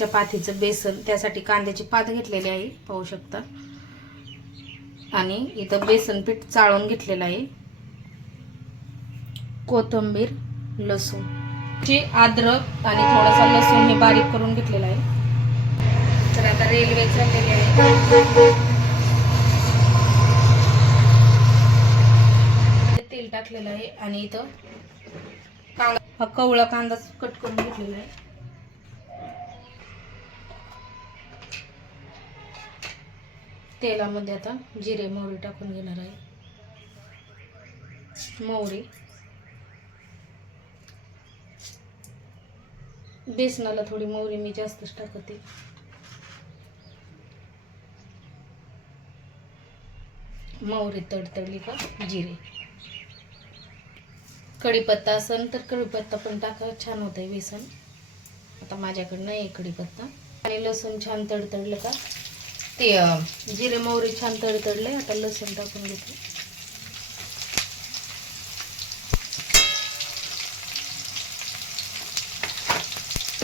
चपातीचं बेसन त्यासाठी कांद्याची पात घेतलेली आहे पाहू शकता. आणि इथं बेसन पीठ चाळून घेतलेलं आहे. कोथिंबीर लसूण. ची अद्रक आणि थोडासा लसूण हे बारीक करून घेतलेलं आहे. तर आता रेल्वे चाललेली आहे. तेल टाकलेलं आहे आणि इथं कांदा हा कवळा कांदा कट करून घेतलेला आहे. तेलामध्ये आता जिरे मोहरी टाकून घेणार आहे. मोहरी. बेसनाला थोडी मोहरी मी जास्तच टाकते. मोहरी तडतडली का? जिरे. कढीपत्ता असेल तर कढीपत्ता पण टाका छान होत आहे बेसन. आता माझ्याकडनं आहे कढीपत्ता. आणि लसूण छान तडतडलं का? ते जिरे मोहरी छान तडतडले. आता लसूण टाकून घेते.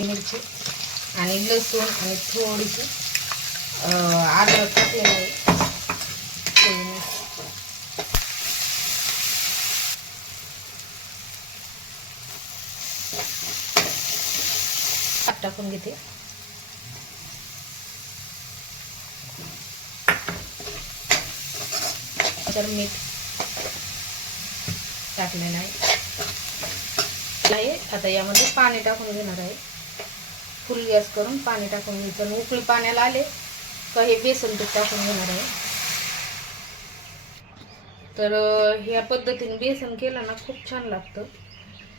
मिरची आणि लसूण आणि थोडीशी अद्रक टाकलेलं आहे. टाकून घेते. तर मीठ टाकलेलं आहे. आता यामध्ये पाणी टाकून घेणार आहे. फुल गॅस करून पाणी टाकून घ्यायचं उकळी पाण्याला आले का हे बेसन पीठ टाकून घेणार आहे. तर ह्या पद्धतीने बेसन केलं ना खूप छान लागतं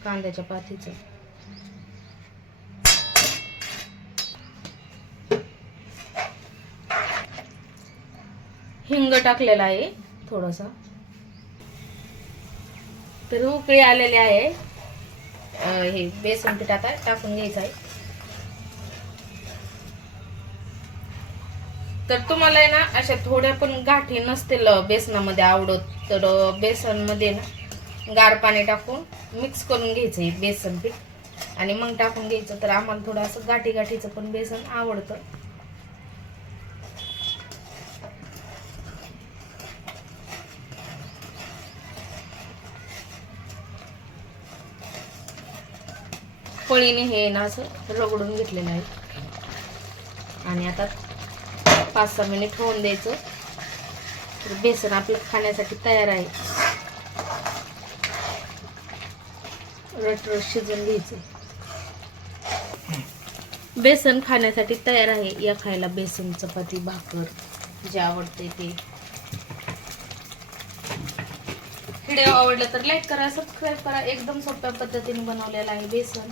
कांद्याच्या पातीचं. हिंग टाकलेला आहे थोडासा. तर उकळी आलेली आहे. हे बेसन पीठ आता टाकून घ्यायचं आहे. तर तुम्हाला आहे ना अशा थोड्या पण गाठी नसतील बेसनामध्ये आवडत तर बेसनमध्ये ना गार पाणी टाकून मिक्स करून घ्यायचं आहे बेसन पीठ. आणि मग टाकून घ्यायचं तर आम्हाला थोडं असं गाठी गाठीचं पण बेसन आवडतं. पळीने हे ना असं रगडून घेतलेलं आहे. आणि आता पाच सहा मिनिट होऊन द्यायचं. तर बेसन आपलं खाण्यासाठी तयार आहे. रट रट शिजून घ्यायचं. बेसन खाण्यासाठी तयार आहे. या खायला बेसन चपाती भाकर जे आवडते ते. व्हिडिओ आवडला तर लाईक करा सबस्क्राईब करा. एकदम सोप्या पद्धतीने बनवलेला आहे बेसन.